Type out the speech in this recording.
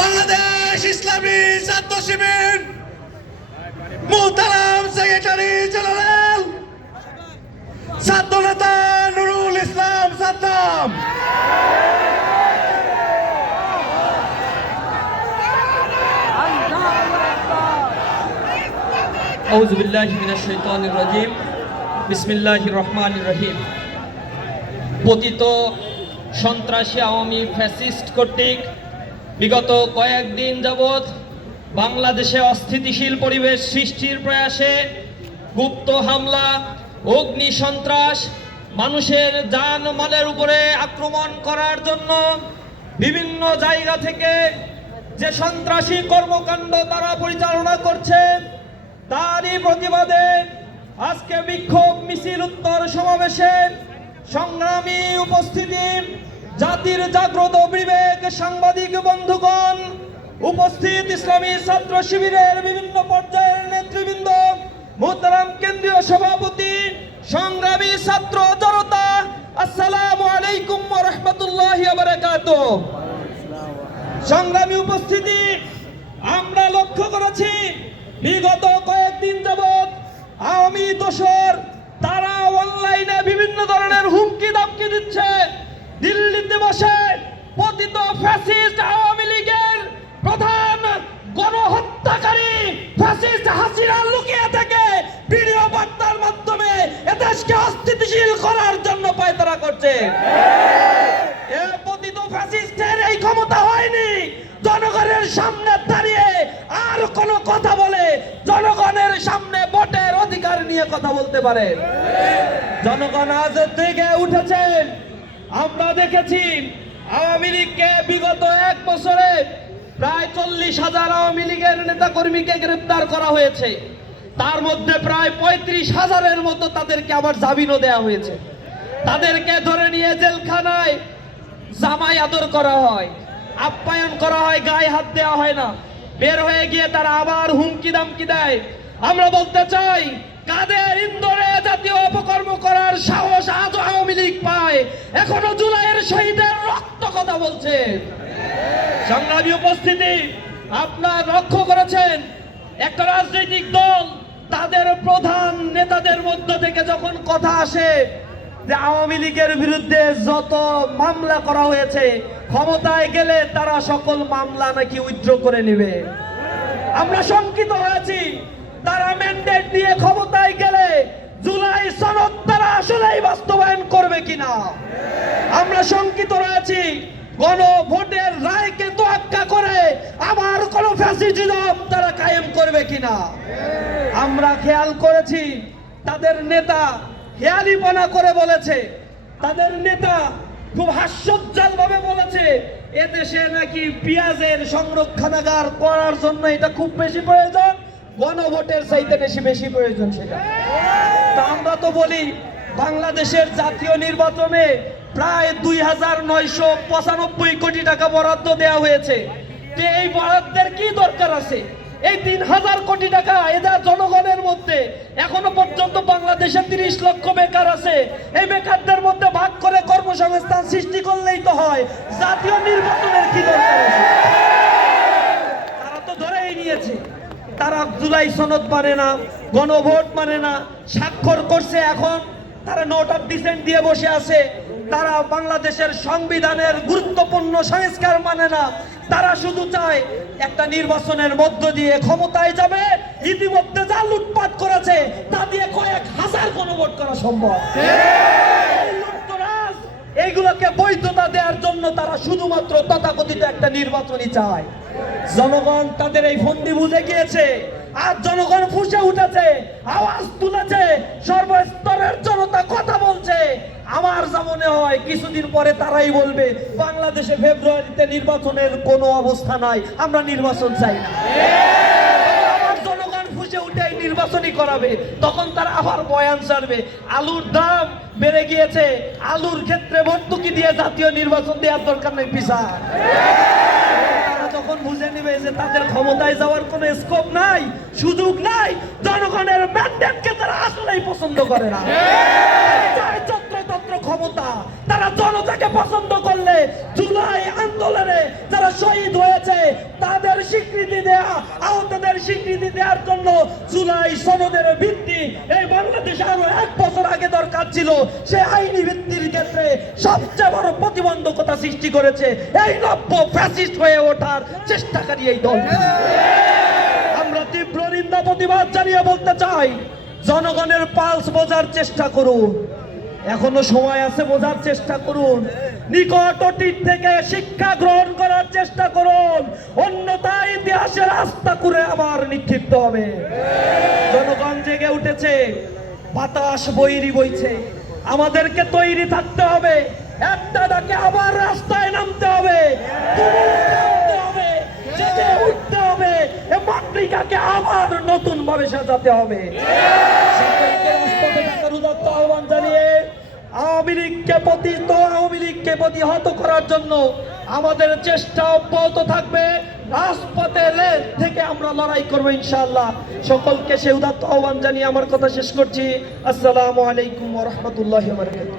বাংলাদেশ ইসলামী ছাত্র শিবির মুহতারাম secretary general ছাত্র নেতা নুরুল ইসলাম সাদ্দাম, আউযু বিল্লাহি মিনাশ শাইতানির রাজিম। বিসমিল্লাহির রহমানির রহিম। পতিত সন্ত্রাসী আওয়ামী ফ্যাসিস্ট কর্তৃক বিগত কয়েকদিন যাবৎ বাংলাদেশে অস্থিতিশীল পরিবেশ সৃষ্টির প্রয়াসে গুপ্ত হামলা, অগ্নি সন্ত্রাস, মানুষের জানমালের উপরে আক্রমণ করার জন্য বিভিন্ন জায়গা থেকে যে সন্ত্রাসী কর্মকাণ্ড তারা পরিচালনা করছে, তারই প্রতিবাদে আজকে বিক্ষোভ মিছিল উত্তর সমাবেশে সংগ্রামী উপস্থিতি, জাতির জাগ্রত বিবেক সাংবাদিক বন্ধুগণ, উপস্থিত ইসলামী ছাত্র শিবিরের বিভিন্ন পর্যায়ের নেতৃবৃন্দ, মুহতারাম কেন্দ্রীয় সভাপতি, সংগ্রামী ছাত্র জনতা, আসসালামু আলাইকুম ওয়া রাহমাতুল্লাহি ওয়া বারাকাতুহু। সংগ্রামী উপস্থিতি, আমরা লক্ষ্য করেছি বিগত কয়েকদিন যাবৎ আওয়ামী দোসর তারা অনলাইনে বিভিন্ন ধরনের হুমকি দামকি দিচ্ছে। দিল্লিতে বসে পতিত ফ্যাসিস্ট আওয়ামী লীগের প্রধান গণহত্যাকারী ফ্যাসিস্ট হাসিনা লুকিয়ে থেকে ভিডিও বার্তার মাধ্যমে এদেশকে অস্থিতিশীল করার জন্য পায়তারা করছে। এই পতিত ফ্যাসিস্টের এই ক্ষমতা হয়নি জনগণের সামনে দাঁড়িয়ে আর কোন কথা বলে জনগণের সামনে ভোটের অধিকার নিয়ে কথা বলতে পারে। জনগণ আজ থেকে উঠেছেন। আমরা দেখেছি আওয়ামী লীগকে বিগত এক বছরে প্রায় 40,000 আওয়ামী লীগের নেতা কর্মীকে গ্রেফতার করা হয়েছে। তার মধ্যে প্রায় 35,000-এর মতো তাদেরকে আবার জামিনও দেওয়া হয়েছে। তাদেরকে ধরে নিয়ে জেলখানায় জামাই আদর করা হয়, আপ্যায়ন করা হয়, গায়ে হাত দেওয়া হয় না। বের হয়ে গিয়ে তারা আবার হুমকি দামকি দেয়। আমরা বলতে চাই, কাদের ইন্দোরে জাতীয় অপকর্ম করার সাহস আজ আওয়ামী লীগ পায়? এখনো জুলাইয়ের শহীদের রক্ত কথা বলছে। সংগ্রামী উপস্থিতি, আপনারা লক্ষ্য করেছেন একটা রাজনৈতিক দল তাদের প্রধান নেতাদের মধ্য থেকে যখন কথা আসে যে আওয়ামী লীগের বিরুদ্ধে যত মামলা করা হয়েছে ক্ষমতায় গেলে তারা সকল মামলা নাকি উইথড্র করে নেবে। আমরা শঙ্কিত হয়েছি তারা ম্যান্ডেট দিয়ে ক্ষমতায় গেলে জুলাই সনদ তারা আসলেই বাস্তবায়ন করবে কিনা। আমরা শঙ্কিত রয়েছি গণভোটের রায়কে তোয়াক্কা করে আবার কোন ফ্যাসিজম তারা কায়েম করবে কিনা। আমরা খেয়াল করেছি তাদের নেতা হেয়ালিপনা করে বলেছে, তাদের নেতা খুব হাস্যোজ্জ্বল ভাবে বলেছে এদেশে নাকি পেঁয়াজের সংরক্ষণাগার করার জন্য এটা খুব বেশি প্রয়োজন, গণভোটের চাইতে বেশি প্রয়োজন সেটা। তা আমরা তো বলি বাংলাদেশের জাতীয় নির্বাচনে প্রায় 2,995 কোটি টাকা বরাদ্দ দেওয়া হয়েছে। তো এই বরাদ্দের কি দরকার আছে? এই 3,000 কোটি টাকা এদের জনগণের মধ্যে এখনো পর্যন্ত বাংলাদেশে 30 লক্ষ বেকার আছে। এই বেকারদের মধ্যে ভাগ করে কর্মসংস্থান সৃষ্টি করলেই তো হয়। জাতীয় নির্বাচনের কি দরকার আছে? তারা তো ধরেই নিয়েছে তারা জুলাই সনদ মানে না, গণভোট মানে না, স্বাক্ষর করছে। এখন তারা নোট অফ ডিসেন্ট দিয়ে বসে আছে। তারা বাংলাদেশের সংবিধানের গুরুত্বপূর্ণ সংস্কার মানে না। তারা শুধু চায় একটা নির্বাচনের মধ্য দিয়ে ক্ষমতায় যাবে, ইতিমধ্যে যা লুটপাট করেছে তা দিয়ে কয়েক হাজার গণভোট করা সম্ভব। এইগুলোকে বৈধতা দেওয়ার জন্য তারা শুধুমাত্র তথাকথিত একটা নির্বাচনই চায়। জনগণ তাদের এই ফন্দি বুঝে গিয়েছে। আর জনগণ ফুঁসে উঠেছে, আওয়াজ তুলেছে, সর্বস্তরের জনতা কথা বলছে। আমার যা মনে হয় কিছুদিন পরে তারাই বলবে বাংলাদেশে ফেব্রুয়ারিতে নির্বাচনের কোনো অবস্থা নাই, আমরা নির্বাচন চাই না। আমার জনগণ ফুঁসে উঠে নির্বাচনই করাবে, তখন তারা আবার বয়ান ছাড়বে আলুর দাম বেড়ে গিয়েছে, আলুর ক্ষেত্রে ভর্তুকি দিয়ে জাতীয় নির্বাচন দেওয়ার দরকার নেই পিছান। যখন বুঝে নিবে যে তাদের ক্ষমতায় যাওয়ার কোনো স্কোপ নাই, সুযোগ নাই, জনগণের ম্যান্ডেটকে তারা আসলেই পছন্দ করে না, যত্রতত্র ক্ষমতা তারা জনতাকে পছন্দ করলে জুলাই আন্দোলনে যারা শহীদ হয়েছে তাদের স্বীকৃতি দেয়া, আহতদের স্বীকৃতি দেওয়ার জন্য জুলাই সনদের ভিত্তি এই বাংলাদেশে আরো 1 বছর আগে দরকার ছিল। সে আইনি ভিত্তির ক্ষেত্রে সবচেয়ে বড় প্রতিবন্ধকতা সৃষ্টি করেছে এই নব্য ফ্যাসিস্ট হয়ে ওঠার চেষ্টাকারী এই দল। আমরা তীব্র নিন্দা প্রতিবাদ জানিয়ে বলতে চাই, জনগণের পালস বোঝার চেষ্টা করুন, এখনো সময় আছে, বোঝার চেষ্টা করুন, নিকট অতীত থেকে শিক্ষা গ্রহণ করার চেষ্টা করুন, অন্যথায় ইতিহাসের আস্থা করে আবার নিক্ষিপ্ত হবে। জনগণ জেগে উঠেছে, বাতাস বৈরি বইছে, আমাদেরকে তৈরি থাকতে হবে, একটা ডাকে আবার রাস্তায় নামতে হবে, জেগে উঠতে হবে, এ মাতৃকাকে আবার নতুন ভাবে সাজাতে হবে। সকলকে রাজপথে থাকার উদাত্ত আহ্বান জানিয়ে আওয়ামী লীগকে প্রতিহত করার জন্য আমাদের চেষ্টা অব্যাহত থাকবে। রাজপথে থেকে আমরা লড়াই করবো ইনশাআল্লাহ। সকলকে সে উদাত্ত আহ্বান জানিয়ে আমার কথা শেষ করছি। আসসালামু আলাইকুম ওয়া রাহমাতুল্লাহি ওয়া বারাকাতুহু।